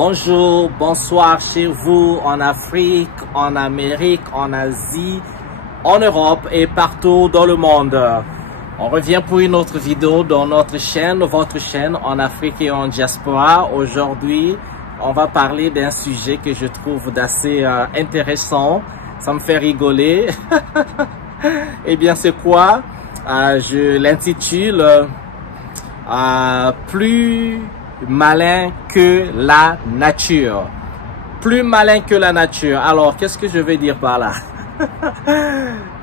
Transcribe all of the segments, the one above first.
Bonjour, bonsoir chez vous, en Afrique, en Amérique, en Asie, en Europe et partout dans le monde. On revient pour une autre vidéo dans notre chaîne, votre chaîne en Afrique et en diaspora. Aujourd'hui, on va parler d'un sujet que je trouve d'assez intéressant. Ça me fait rigoler. Eh bien, c'est quoi? Je l'intitule plus malin que la nature. Plus malin que la nature. Alors, qu'est-ce que je veux dire par là?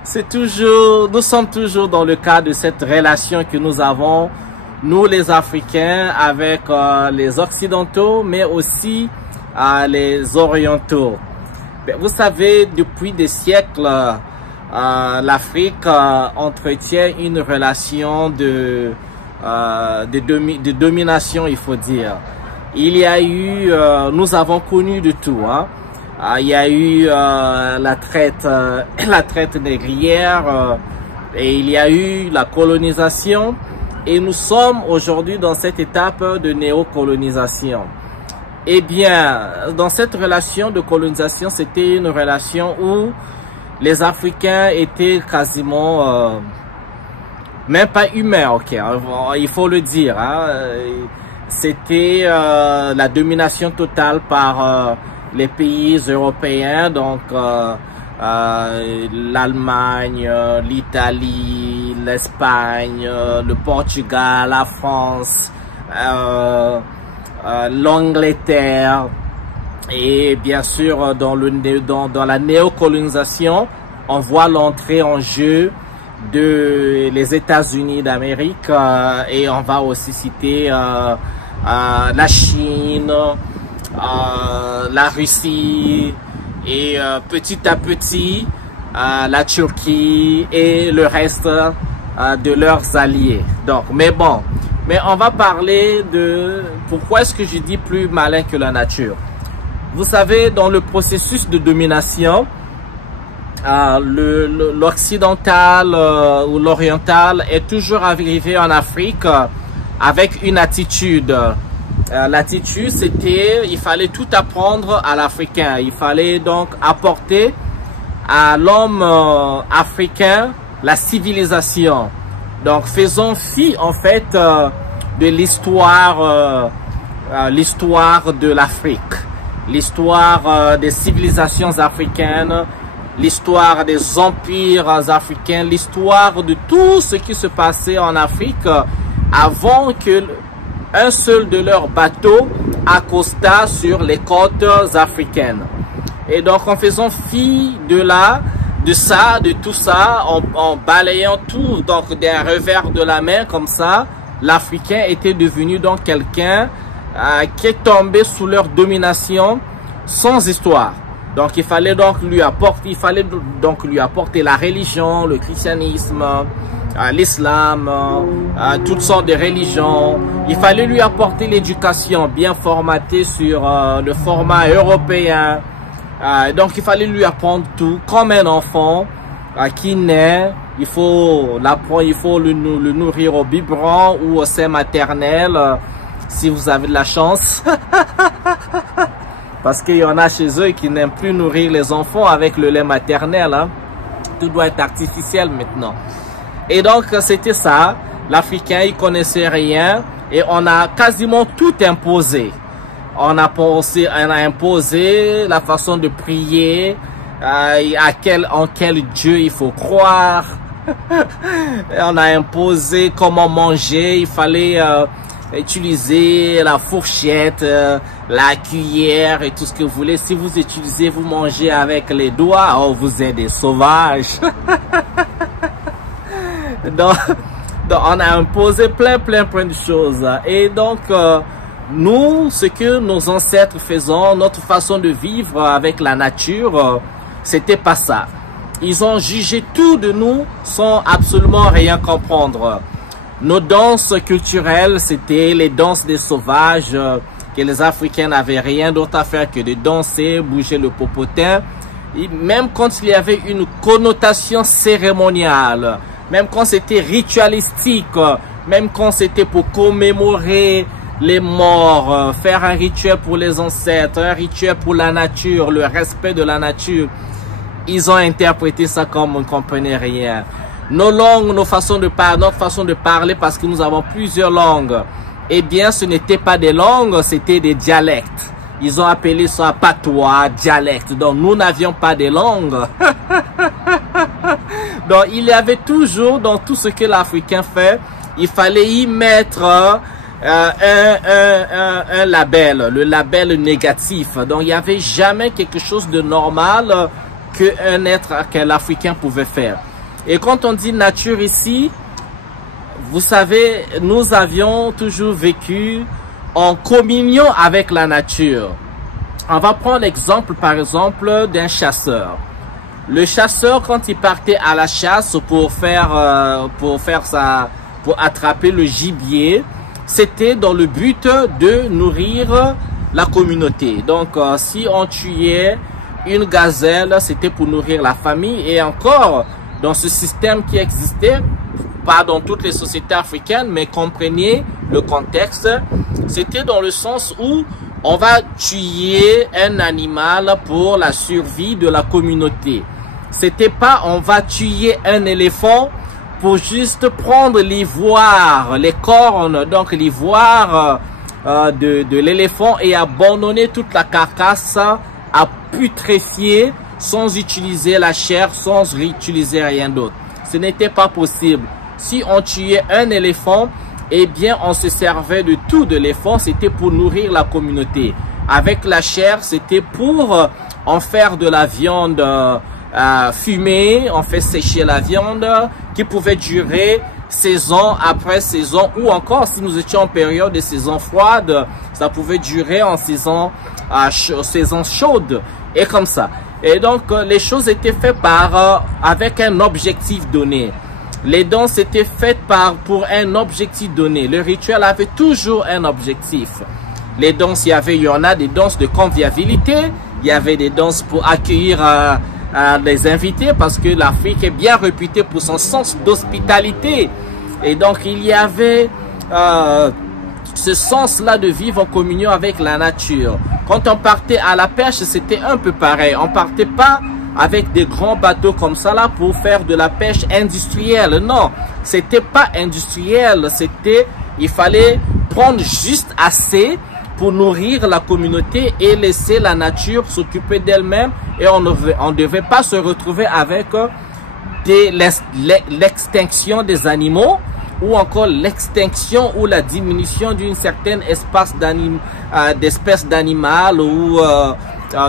C'est toujours, nous sommes toujours dans le cas de cette relation que nous avons, nous les Africains, avec les Occidentaux, mais aussi les Orientaux. Vous savez, depuis des siècles, l'Afrique entretient une relation de domination, il faut dire. Il y a eu, nous avons connu de tout, hein. Il y a eu la traite négrière, et il y a eu la colonisation, et nous sommes aujourd'hui dans cette étape de néocolonisation. Eh bien, dans cette relation de colonisation, c'était une relation où les Africains étaient quasiment même pas humains, ok, il faut le dire, hein. C'était la domination totale par les pays européens, donc l'Allemagne, l'Italie, l'Espagne, le Portugal, la France, l'Angleterre, et bien sûr dans la néocolonisation, on voit l'entrée en jeu de les États-Unis d'Amérique, et on va aussi citer la Chine, la Russie, et petit à petit la Turquie et le reste de leurs alliés. Donc, mais on va parler de pourquoi est-ce que je dis plus malin que la nature. Vous savez, dans le processus de domination, l'occidental ou l'oriental est toujours arrivé en Afrique avec une attitude. L'attitude, c'était, il fallait tout apprendre à l'Africain. Il fallait donc apporter à l'homme africain la civilisation. Donc, faisons fi en fait de l'histoire de l'Afrique, l'histoire des civilisations africaines, l'histoire des empires africains, l'histoire de tout ce qui se passait en Afrique avant que un seul de leurs bateaux accosta sur les côtes africaines. Et donc, en faisant fi de tout ça, en balayant tout, donc d'un revers de la main comme ça, l'Africain était devenu donc quelqu'un qui est tombé sous leur domination sans histoire. Donc, il fallait donc lui apporter la religion, le christianisme, l'islam, toutes sortes de religions. Il fallait lui apporter l'éducation bien formatée sur le format européen. Donc, il fallait lui apprendre tout comme un enfant qui naît. Il faut le nourrir au biberon ou au sein maternel, si vous avez de la chance. Parce qu'il y en a chez eux qui n'aiment plus nourrir les enfants avec le lait maternel, hein. Tout doit être artificiel maintenant. Et donc, c'était ça. L'Africain, il connaissait rien. Et on a quasiment tout imposé. On a imposé la façon de prier, en quel Dieu il faut croire. On a imposé comment manger. Il fallait utiliser la fourchette, la cuillère et tout ce que vous voulez. Si vous mangez avec les doigts, oh, vous êtes des sauvages. Donc, on a imposé plein de choses. Et donc, nous, ce que nos ancêtres faisaient, notre façon de vivre avec la nature, c'était pas ça. Ils ont jugé tout de nous sans absolument rien comprendre. Nos danses culturelles, c'était les danses des sauvages, que les Africains n'avaient rien d'autre à faire que de danser, bouger le popotin. Et même quand il y avait une connotation cérémoniale, même quand c'était ritualistique, même quand c'était pour commémorer les morts, faire un rituel pour les ancêtres, un rituel pour la nature, le respect de la nature. Ils ont interprété ça comme on ne comprenait rien. Nos langues, nos façons de parler, notre façon de parler, parce que nous avons plusieurs langues. Eh bien, ce n'était pas des langues, c'était des dialectes. Ils ont appelé ça patois, dialecte. Donc, nous n'avions pas de langues. Donc, il y avait toujours, dans tout ce que l'Africain fait, il fallait y mettre un label, le label négatif. Donc, il n'y avait jamais quelque chose de normal qu'un être, que l'Africain pouvait faire. Et quand on dit nature ici, vous savez, nous avions toujours vécu en communion avec la nature. On va prendre l'exemple, par exemple, d'un chasseur. Le chasseur, quand il partait à la chasse pour attraper le gibier, c'était dans le but de nourrir la communauté. Donc, si on tuait une gazelle, c'était pour nourrir la famille. Et encore, dans ce système qui existait, pas dans toutes les sociétés africaines, mais comprenez le contexte, c'était dans le sens où on va tuer un animal pour la survie de la communauté. C'était pas on va tuer un éléphant pour juste prendre l'ivoire, les cornes, donc l'ivoire de l'éléphant et abandonner toute la carcasse à putréfier sans utiliser la chair, sans réutiliser rien d'autre. Ce n'était pas possible. Si on tuait un éléphant, eh bien, on se servait de tout de l'éléphant, c'était pour nourrir la communauté. Avec la chair, c'était pour en faire de la viande fumée, on fait sécher la viande qui pouvait durer saison après saison, ou encore si nous étions en période de saison froide, ça pouvait durer en saison chaude, et comme ça. Et donc, les choses étaient faites avec un objectif donné. Les danses étaient faites pour un objectif donné. Le rituel avait toujours un objectif. Les danses, il y en a des danses de convivialité, il y avait des danses pour accueillir les invités, parce que l'Afrique est bien réputée pour son sens d'hospitalité. Et donc, il y avait ce sens-là de vivre en communion avec la nature. Quand on partait à la pêche, c'était un peu pareil. On partait pas avec des grands bateaux comme ça là pour faire de la pêche industrielle. Non, c'était pas industriel. Il fallait prendre juste assez pour nourrir la communauté et laisser la nature s'occuper d'elle-même. Et on ne devait pas se retrouver avec l'extinction des animaux, ou encore l'extinction ou la diminution d'une certaine d'espèces d'animal ou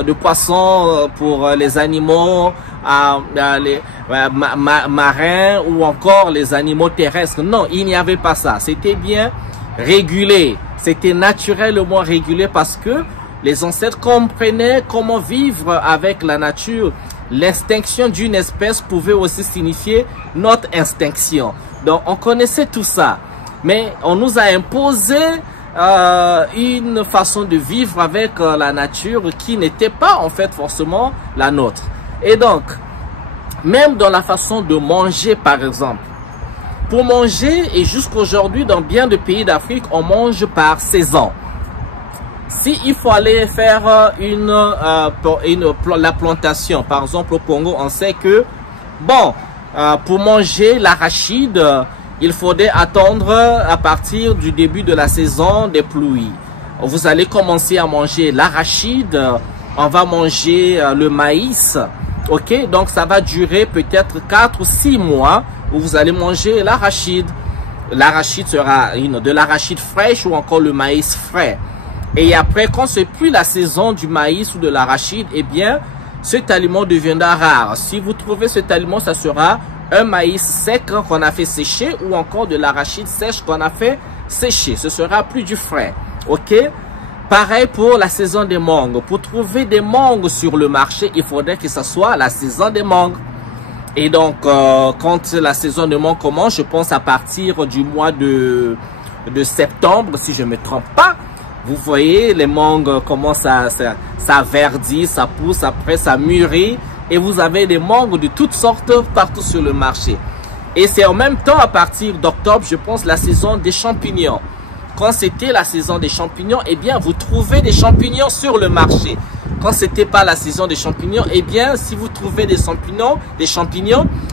de poissons pour les animaux marins ou encore les animaux terrestres. Non, il n'y avait pas ça. C'était bien régulé. C'était naturellement régulé parce que les ancêtres comprenaient comment vivre avec la nature. L'extinction d'une espèce pouvait aussi signifier notre extinction. Donc, on connaissait tout ça. Mais on nous a imposé une façon de vivre avec la nature qui n'était pas en fait forcément la nôtre. Et donc, même dans la façon de manger par exemple, pour manger, et jusqu'aujourd'hui dans bien de pays d'Afrique, on mange par saison. Si il faut aller faire la plantation, par exemple au Congo, on sait que, bon, pour manger l'arachide, il faudrait attendre à partir du début de la saison des pluies. Vous allez commencer à manger l'arachide, on va manger le maïs, ok? Donc ça va durer peut-être 4 ou 6 mois où vous allez manger l'arachide. L'arachide sera de l'arachide fraîche ou encore le maïs frais. Et après, quand c'est plus la saison du maïs ou de l'arachide, eh bien, cet aliment deviendra rare. Si vous trouvez cet aliment, ça sera un maïs sec qu'on a fait sécher ou encore de l'arachide sèche qu'on a fait sécher. Ce sera plus du frais. Ok? Pareil pour la saison des mangues. Pour trouver des mangues sur le marché, il faudrait que ce soit la saison des mangues. Et donc, quand la saison des mangues commence, je pense à partir du mois de septembre, si je ne me trompe pas. Vous voyez, les mangues commencent ça verdit, ça pousse, après ça mûrit. Et vous avez des mangues de toutes sortes partout sur le marché. Et c'est en même temps, à partir d'octobre, je pense, la saison des champignons. Quand c'était la saison des champignons, eh bien, vous trouvez des champignons sur le marché. Quand c'était pas la saison des champignons, eh bien, si vous trouvez des champignons,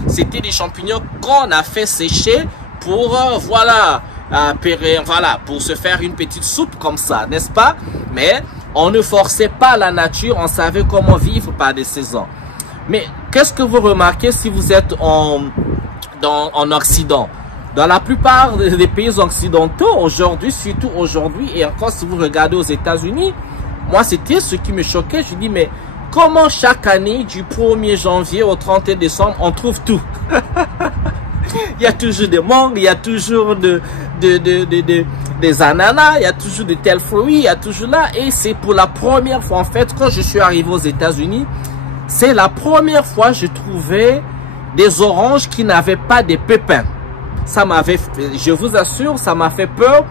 c'était des champignons qu'on a fait sécher pour, voilà, pour se faire une petite soupe comme ça, n'est-ce pas? Mais on ne forçait pas la nature, on savait comment vivre par des saisons. Mais qu'est-ce que vous remarquez si vous êtes en Occident? Dans la plupart des pays occidentaux, aujourd'hui, surtout aujourd'hui, et encore si vous regardez aux États-Unis, moi c'était ce qui me choquait. Je dis, mais comment chaque année, du 1er janvier au 31 décembre, on trouve tout? Il y a toujours des mangues, il y a toujours des ananas, il y a toujours de tels fruits, il y a toujours là. Et c'est pour la première fois, en fait, quand je suis arrivé aux États-Unis, c'est la première fois que je trouvais des oranges qui n'avaient pas de pépins. Ça m'avait, je vous assure, ça m'a fait peur.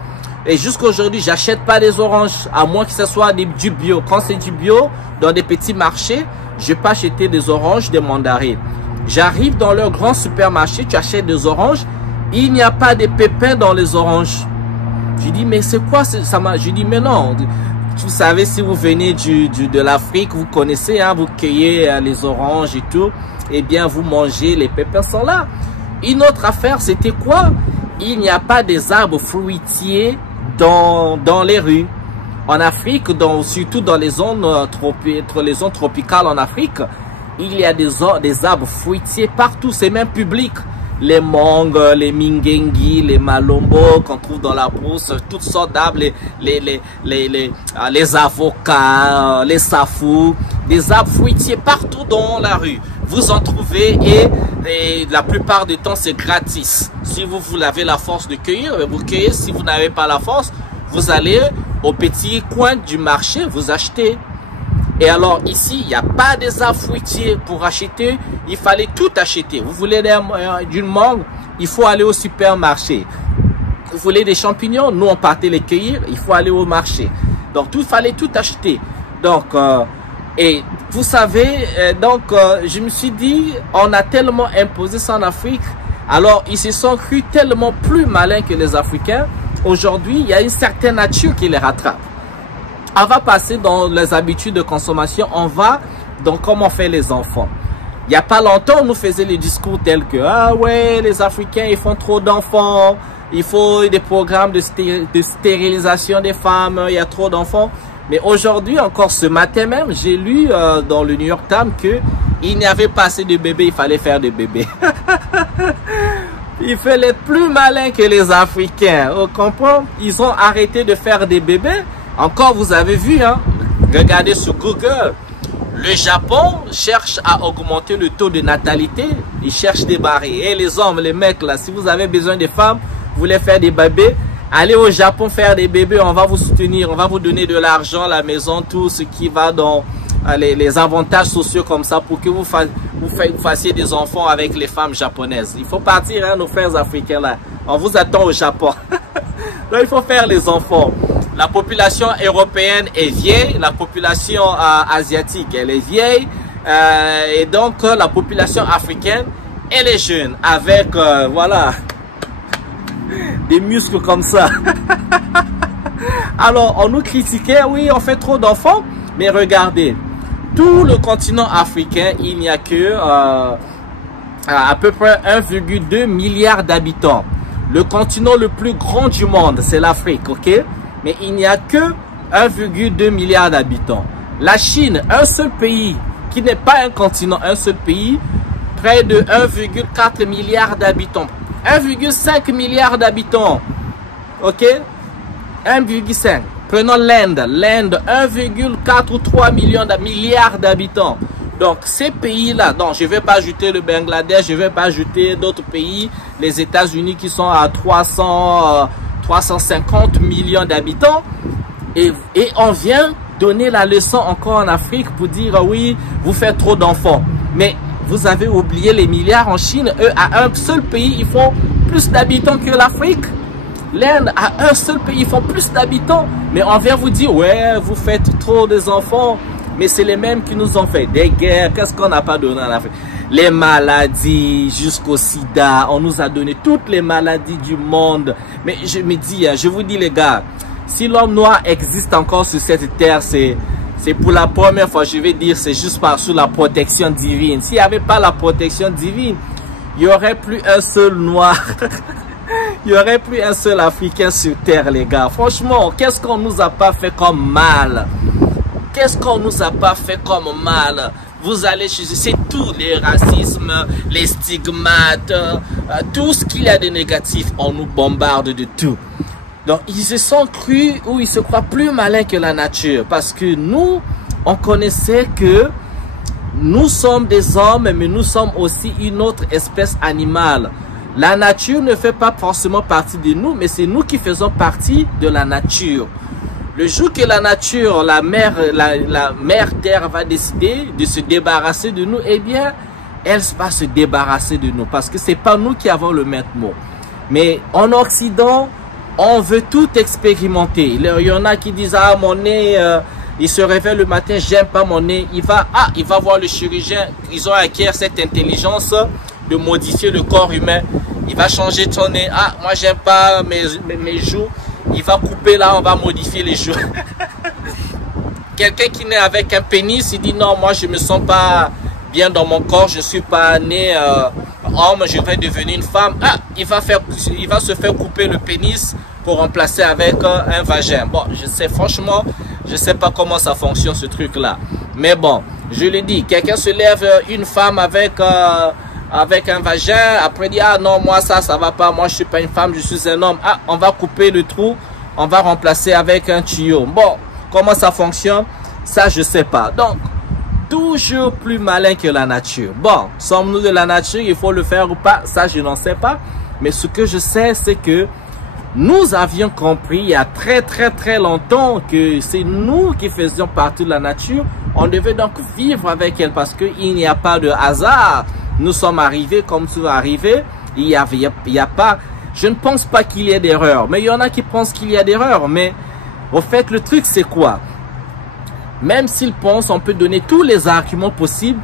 Et jusqu'à aujourd'hui, j'achète pas des oranges, à moins que ce soit du bio. Quand c'est du bio, dans des petits marchés, je peux acheter des oranges, des mandarines. J'arrive dans leur grand supermarché, tu achètes des oranges, il n'y a pas de pépins dans les oranges. Je dis, mais c'est quoi ça? Je dis, mais non. Vous savez, si vous venez de l'Afrique, vous connaissez, hein, vous cueillez les oranges et tout, eh bien, vous mangez, les pépins sont là. Une autre affaire, c'était quoi? Il n'y a pas des arbres fruitiers dans les rues. En Afrique, surtout dans les zones tropicales en Afrique, il y a des arbres fruitiers partout, c'est même public. Les mangues, les mingengi, les malombo qu'on trouve dans la brousse, toutes sortes d'arbres, les avocats, les safous, des arbres fruitiers partout dans la rue. Vous en trouvez et la plupart du temps c'est gratis. Si vous avez la force de cueillir, vous cueillez. Si vous n'avez pas la force, vous allez au petit coin du marché, vous achetez. Et alors ici, il n'y a pas des arbres fruitiers pour acheter, il fallait tout acheter. Vous voulez d'une mangue, il faut aller au supermarché. Vous voulez des champignons, nous on partait les cueillir, il faut aller au marché. Donc il fallait tout acheter. Donc, et vous savez, je me suis dit, on a tellement imposé ça en Afrique, alors ils se sont crus tellement plus malins que les Africains. Aujourd'hui, il y a une certaine nature qui les rattrape. On va passer dans les habitudes de consommation, on va dans comment on fait les enfants. Il n'y a pas longtemps, on nous faisait les discours tels que « Ah ouais, les Africains, ils font trop d'enfants, il faut des programmes de stérilisation des femmes, il y a trop d'enfants. » Mais aujourd'hui, encore ce matin même, j'ai lu dans le New York Times qu'il n'y avait pas assez de bébés, il fallait faire des bébés. Il fallait être plus malin que les Africains, on comprend? Ils ont arrêté de faire des bébés. Encore, vous avez vu, hein? Regardez sur Google. Le Japon cherche à augmenter le taux de natalité. Ils cherchent des barrières. Et les hommes, les mecs, là, si vous avez besoin de femmes, vous voulez faire des bébés, allez au Japon faire des bébés. On va vous soutenir, on va vous donner de l'argent, la maison, tout ce qui va dans les avantages sociaux comme ça pour que vous fassiez des enfants avec les femmes japonaises. Il faut partir, hein, nos frères africains, là. On vous attend au Japon. Là, il faut faire les enfants. La population européenne est vieille, la population asiatique, elle est vieille, et donc la population africaine, elle est jeune, avec, voilà, des muscles comme ça. Alors, on nous critiquait, oui, on fait trop d'enfants, mais regardez, tout le continent africain, il n'y a que à peu près 1,2 milliard d'habitants. Le continent le plus grand du monde, c'est l'Afrique, ok? Mais il n'y a que 1,2 milliard d'habitants. La Chine, un seul pays, qui n'est pas un continent, un seul pays, près de 1,4 milliard d'habitants. 1,5 milliard d'habitants. Ok? 1,5. Prenons l'Inde. L'Inde, 1,4 ou 3 milliards d'habitants. Donc, ces pays-là, non, je ne vais pas ajouter le Bangladesh, je ne vais pas ajouter d'autres pays, les États-Unis qui sont à 350 millions d'habitants. Et on vient donner la leçon encore en Afrique pour dire, oui, vous faites trop d'enfants. Mais vous avez oublié les milliards en Chine. Eux, à un seul pays, ils font plus d'habitants que l'Afrique. L'Inde, à un seul pays, ils font plus d'habitants. Mais on vient vous dire, ouais, vous faites trop des enfants. Mais c'est les mêmes qui nous ont fait des guerres. Qu'est-ce qu'on n'a pas donné en Afrique? les maladies jusqu'au sida. On nous a donné toutes les maladies du monde. Mais je me dis, je vous dis les gars, si l'homme noir existe encore sur cette terre, c'est pour la première fois, je vais dire, c'est juste par sous la protection divine. S'il n'y avait pas la protection divine, il n'y aurait plus un seul noir. Il n'y aurait plus un seul Africain sur terre, les gars. Franchement, qu'est-ce qu'on nous a pas fait comme mal? Qu'est-ce qu'on nous a pas fait comme mal? Vous allez chez eux, c'est tout, les racismes, les stigmates, tout ce qu'il y a de négatif, on nous bombarde de tout. Donc, ils se sont crus ou ils se croient plus malins que la nature. Parce que nous, on connaissait que nous sommes des hommes, mais nous sommes aussi une autre espèce animale. La nature ne fait pas forcément partie de nous, mais c'est nous qui faisons partie de la nature. Le jour que la nature, la mère terre va décider de se débarrasser de nous, eh bien, elle va se débarrasser de nous. Parce que c'est pas nous qui avons le maître mot. Mais en Occident, on veut tout expérimenter. Il y en a qui disent, ah, mon nez, il se réveille le matin, j'aime pas mon nez. Il va voir le chirurgien. Ils ont acquis cette intelligence de modifier le corps humain. Il va changer ton nez. Ah, moi, j'aime pas mes joues. Il va couper là, on va modifier les joues. Quelqu'un qui naît avec un pénis, il dit non, moi, je me sens pas bien dans mon corps. Je suis pas né homme, je vais devenir une femme. Ah, il va se faire couper le pénis pour remplacer avec un vagin. Bon, je sais, franchement, je sais pas comment ça fonctionne ce truc-là. Mais bon, je le dis, quelqu'un se lève, une femme avec un vagin, après dit, ah non, moi ça va pas, moi je suis pas une femme, je suis un homme. Ah, on va couper le trou, on va remplacer avec un tuyau. Bon, comment ça fonctionne? Ça, je sais pas. Donc, toujours plus malin que la nature. Bon, sommes-nous de la nature, il faut le faire ou pas? Ça, je n'en sais pas. Mais ce que je sais, c'est que nous avions compris il y a très longtemps que c'est nous qui faisions partie de la nature. On devait donc vivre avec elle parce qu'il n'y a pas de hasard. Nous sommes arrivés comme tout va arriver. Il y a pas, je ne pense pas qu'il y ait d'erreur. Mais il y en a qui pensent qu'il y a d'erreur. Mais au fait, le truc, c'est quoi? Même s'ils pensent, on peut donner tous les arguments possibles.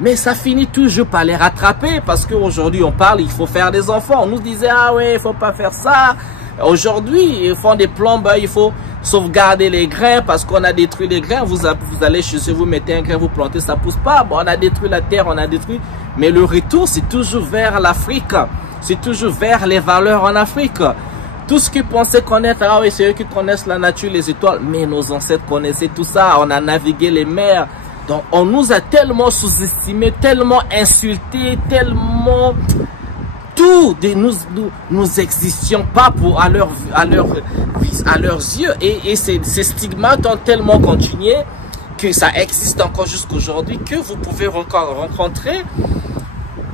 Mais ça finit toujours par les rattraper. Parce qu'aujourd'hui, on parle, il faut faire des enfants. On nous disait, ah ouais, il faut pas faire ça. Aujourd'hui, ils font des plombes, il faut sauvegarder les grains parce qu'on a détruit les grains. Vous allez chez eux, vous mettez un grain, vous plantez, ça pousse pas. Bon, on a détruit la terre, on a détruit. Mais le retour, c'est toujours vers l'Afrique. C'est toujours vers les valeurs en Afrique. Tout ce qu'ils pensaient connaître, ah oui, c'est eux qui connaissent la nature, les étoiles. Mais nos ancêtres connaissaient tout ça. On a navigué les mers. Donc, on nous a tellement sous-estimés, tellement insultés, tellement... Tout, nous existions pas pour à leurs yeux et ces stigmates ont tellement continué que ça existe encore jusqu'aujourd'hui que vous pouvez rencontrer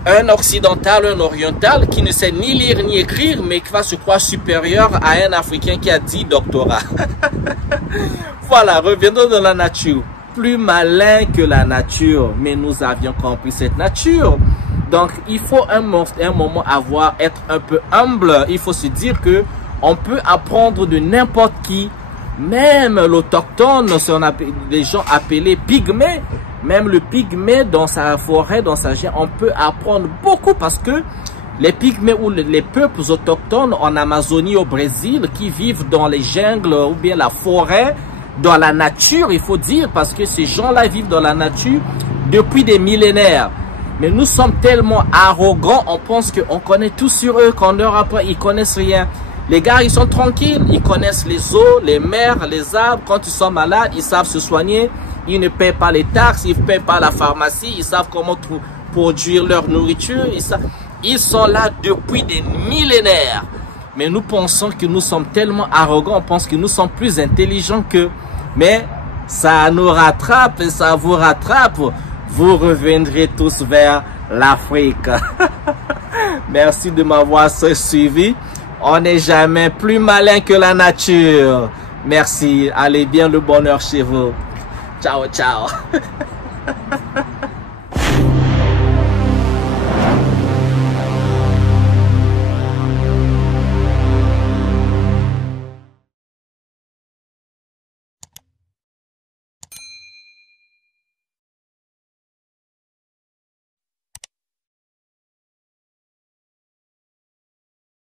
un occidental, un oriental qui ne sait ni lire ni écrire mais qui va se croire supérieur à un Africain qui a 10 doctorats. Voilà, revenons dans la nature. Plus malin que la nature, mais nous avions compris cette nature. Donc, il faut un moment être un peu humble. Il faut se dire que on peut apprendre de n'importe qui, même l'autochtone, les gens appelés pygmées, même le pygmée dans sa forêt, dans sa jungle, on peut apprendre beaucoup parce que les pygmées ou les peuples autochtones en Amazonie, au Brésil, qui vivent dans les jungles ou bien la forêt, dans la nature, il faut dire, parce que ces gens-là vivent dans la nature depuis des millénaires. Mais nous sommes tellement arrogants, on pense qu'on connaît tout sur eux, qu'on leur apprend, ils connaissent rien. Les gars, ils sont tranquilles, ils connaissent les eaux, les mers, les arbres. Quand ils sont malades, ils savent se soigner. Ils ne paient pas les taxes, ils ne paient pas la pharmacie, ils savent comment produire leur nourriture. Ils sont là depuis des millénaires. Mais nous pensons que nous sommes tellement arrogants, on pense que nous sommes plus intelligents qu'eux. Mais ça nous rattrape et ça vous rattrape. Vous reviendrez tous vers l'Afrique. Merci de m'avoir suivi. On n'est jamais plus malin que la nature. Merci. Allez bien le bonheur chez vous. Ciao, ciao.